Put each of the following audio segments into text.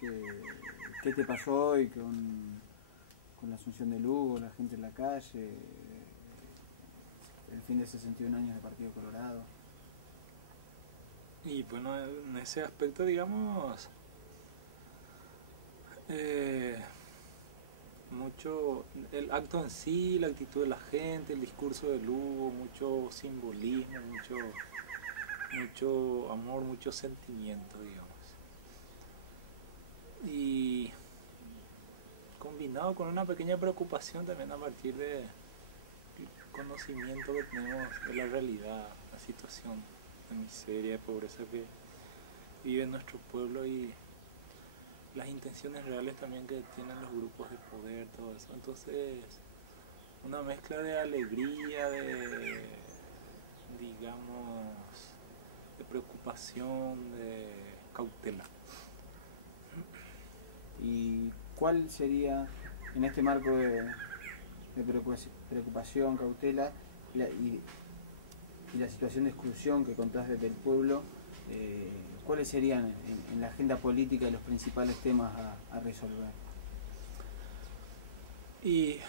¿Qué te pasó hoy con la asunción de Lugo, la gente en la calle, el fin de 61 años de Partido Colorado? Y bueno, en ese aspecto, digamos, mucho el acto en sí, la actitud de la gente, el discurso de Lugo, mucho simbolismo, mucho amor, mucho sentimiento, digamos. Y combinado con una pequeña preocupación también a partir del conocimiento que tenemos de la realidad, la situación de miseria, de pobreza que vive en nuestro pueblo y las intenciones reales también que tienen los grupos de poder, todo eso. Entonces, una mezcla de alegría, digamos, de preocupación, de cautela. ¿Y cuál sería, en este marco de preocupación, cautela y la situación de exclusión que contás desde el pueblo, cuáles serían en la agenda política los principales temas a resolver? Y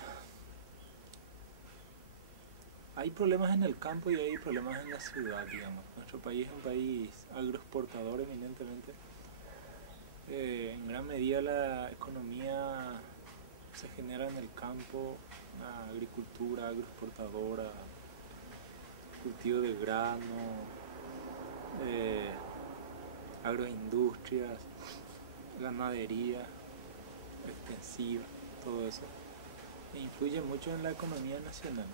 hay problemas en el campo y hay problemas en la ciudad, digamos. Nuestro país es un país agroexportador eminentemente. En gran medida la economía se genera en el campo, la agricultura agroexportadora, cultivo de grano, agroindustrias, ganadería extensiva, todo eso. E influye mucho en la economía nacional.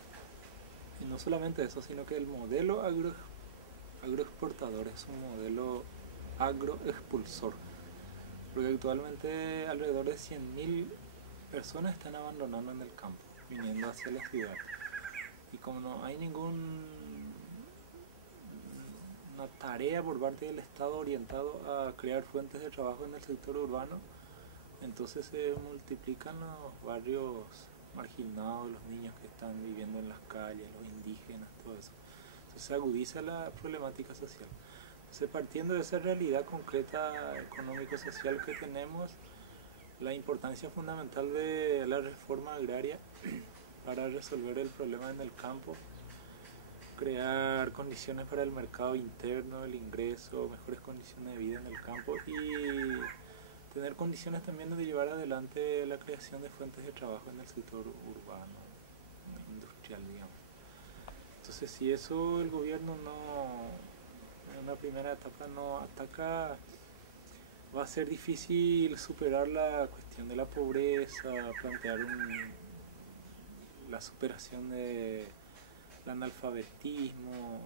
Y no solamente eso, sino que el modelo agroexportador es un modelo agroexpulsor. Porque actualmente alrededor de 100.000 personas están abandonando en el campo, viniendo hacia la ciudad. Y como no hay ninguna tarea por parte del Estado orientado a crear fuentes de trabajo en el sector urbano, entonces se multiplican los barrios marginados, los niños que están viviendo en las calles, los indígenas, todo eso. Entonces se agudiza la problemática social. Entonces, partiendo de esa realidad concreta económico-social que tenemos, la importancia fundamental de la reforma agraria para resolver el problema en el campo, crear condiciones para el mercado interno, el ingreso, mejores condiciones de vida en el campo y tener condiciones también de llevar adelante la creación de fuentes de trabajo en el sector urbano, industrial, digamos. Entonces, si eso el gobierno en una primera etapa no ataca, va a ser difícil superar la cuestión de la pobreza, plantear la superación del analfabetismo,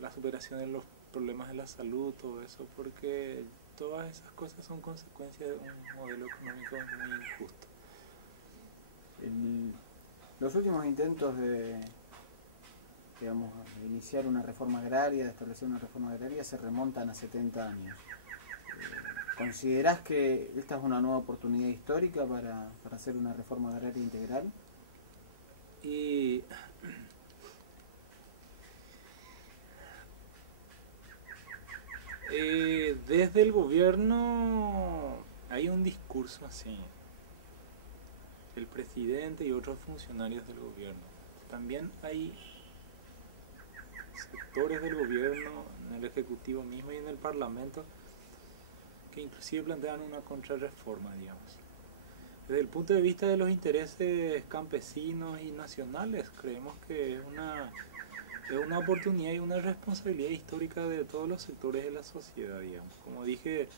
la superación de los problemas de la salud, todo eso, porque todas esas cosas son consecuencias de un modelo económico muy injusto. Los últimos intentos de iniciar una reforma agraria, de establecer una reforma agraria, se remontan a 70 años. ¿Considerás que esta es una nueva oportunidad histórica para hacer una reforma agraria integral? Y desde el gobierno hay un discurso así, el presidente y otros funcionarios del gobierno. También hay sectores del gobierno, en el ejecutivo mismo y en el parlamento, que inclusive plantean una contrarreforma, digamos. Desde el punto de vista de los intereses campesinos y nacionales, creemos que es una oportunidad y una responsabilidad histórica de todos los sectores de la sociedad, digamos. Como dije,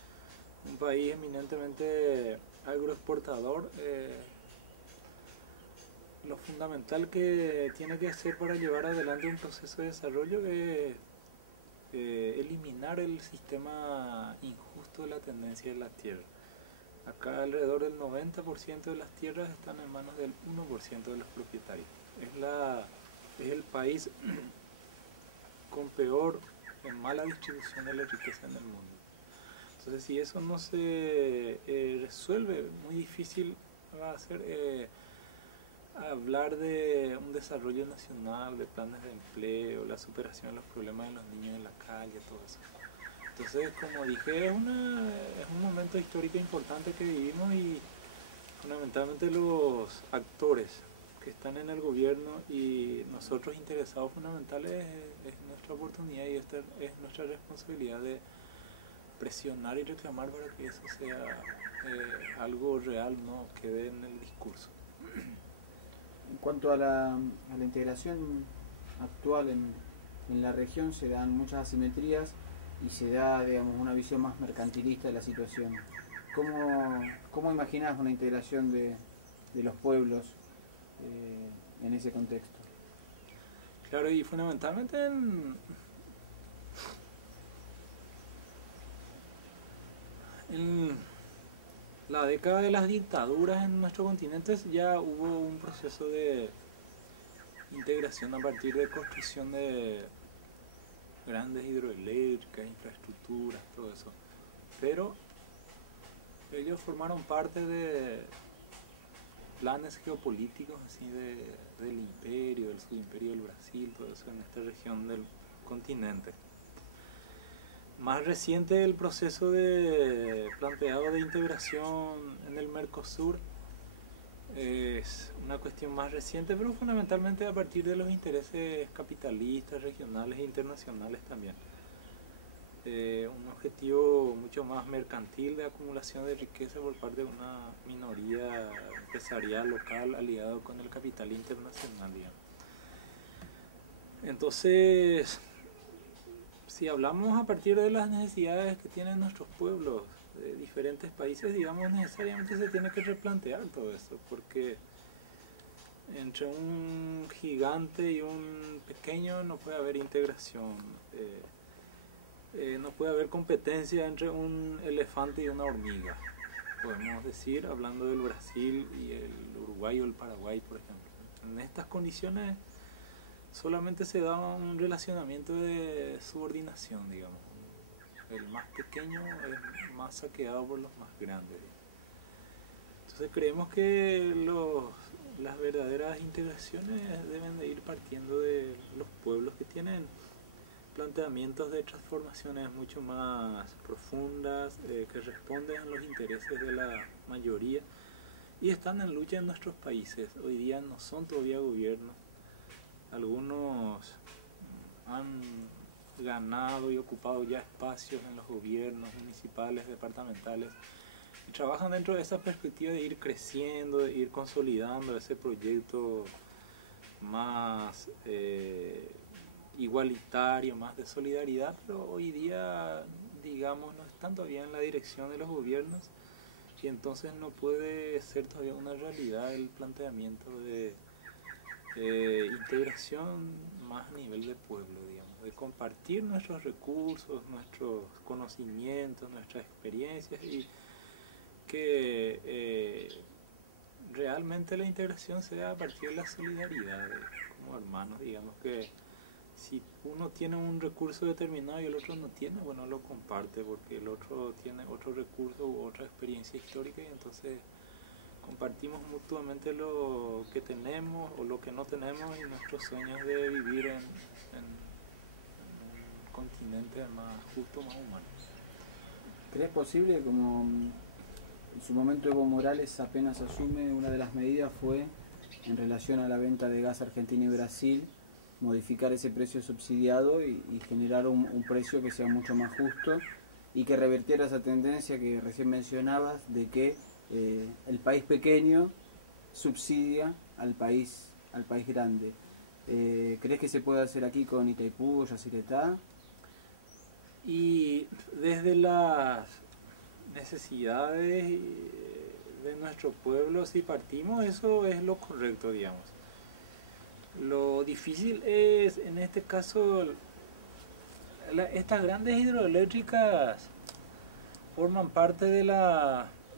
un país eminentemente agroexportador, lo fundamental que tiene que hacer para llevar adelante un proceso de desarrollo es eliminar el sistema injusto de la tenencia de la tierra. Acá alrededor del 90% de las tierras están en manos del 1% de los propietarios. Es el país con peor, en mala distribución de la riqueza en el mundo. Entonces, si eso no se resuelve, muy difícil va a ser hablar de un desarrollo nacional, de planes de empleo, la superación de los problemas de los niños en la calle, todo eso. Entonces, como dije, es un momento histórico importante que vivimos y fundamentalmente los actores que están en el gobierno y nosotros interesados fundamentales es nuestra oportunidad y esta es nuestra responsabilidad de presionar y reclamar para que eso sea algo real, no quede en el discurso. En cuanto a la integración actual en la región, se dan muchas asimetrías y se da, digamos, una visión más mercantilista de la situación. ¿Cómo imaginas una integración de los pueblos en ese contexto? Claro, y fundamentalmente en la década de las dictaduras en nuestro continente ya hubo un proceso de integración a partir de construcción de grandes hidroeléctricas, infraestructuras, todo eso. Pero ellos formaron parte de planes geopolíticos así del imperio, del subimperio del Brasil, todo eso en esta región del continente. Más reciente el proceso planteado de integración en el Mercosur es una cuestión más reciente, pero fundamentalmente a partir de los intereses capitalistas, regionales e internacionales también. Un objetivo mucho más mercantil de acumulación de riqueza por parte de una minoría empresarial local aliado con el capital internacional, digamos. Entonces, si hablamos a partir de las necesidades que tienen nuestros pueblos de diferentes países, digamos, necesariamente se tiene que replantear todo esto, porque entre un gigante y un pequeño no puede haber integración, no puede haber competencia entre un elefante y una hormiga, podemos decir, hablando del Brasil y el Uruguay o el Paraguay, por ejemplo. En estas condiciones solamente se da un relacionamiento de subordinación, digamos. El más pequeño es más saqueado por los más grandes. Entonces creemos que las verdaderas integraciones deben de ir partiendo de los pueblos que tienen planteamientos de transformaciones mucho más profundas, que responden a los intereses de la mayoría y están en lucha en nuestros países. Hoy día no son todavía gobiernos. Algunos han ganado y ocupado ya espacios en los gobiernos municipales, departamentales, y trabajan dentro de esa perspectiva de ir creciendo, de ir consolidando ese proyecto más igualitario, más de solidaridad, pero hoy día, digamos, no están todavía en la dirección de los gobiernos y entonces no puede ser todavía una realidad el planteamiento de integración más a nivel de pueblo, digamos, de compartir nuestros recursos, nuestros conocimientos, nuestras experiencias y que realmente la integración sea a partir de la solidaridad, como hermanos, digamos que si uno tiene un recurso determinado y el otro no tiene, bueno, lo comparte porque el otro tiene otro recurso u otra experiencia histórica y entonces compartimos mutuamente lo que tenemos o lo que no tenemos y nuestros sueños de vivir en un continente más justo, más humano. ¿Crees posible, como en su momento Evo Morales apenas asume, una de las medidas fue en relación a la venta de gas a Argentina y Brasil, modificar ese precio subsidiado y generar un precio que sea mucho más justo y que revertiera esa tendencia que recién mencionabas de que el país pequeño subsidia al país grande? ¿Crees que se puede hacer aquí con Itaipú, Yacyretá? Y desde las necesidades de nuestro pueblo, si partimos, eso es lo correcto, digamos. Lo difícil es, en este caso, estas grandes hidroeléctricas forman parte de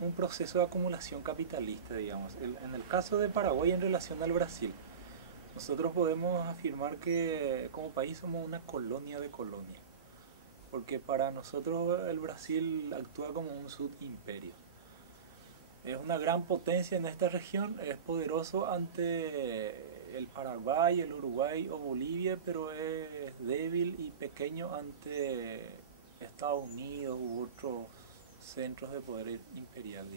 un proceso de acumulación capitalista, digamos. En el caso de Paraguay en relación al Brasil, nosotros podemos afirmar que como país somos una colonia de colonias, porque para nosotros el Brasil actúa como un subimperio. Es una gran potencia en esta región, es poderoso ante el Paraguay, el Uruguay o Bolivia, pero es débil y pequeño ante Estados Unidos u otros centros de poder imperial, digamos.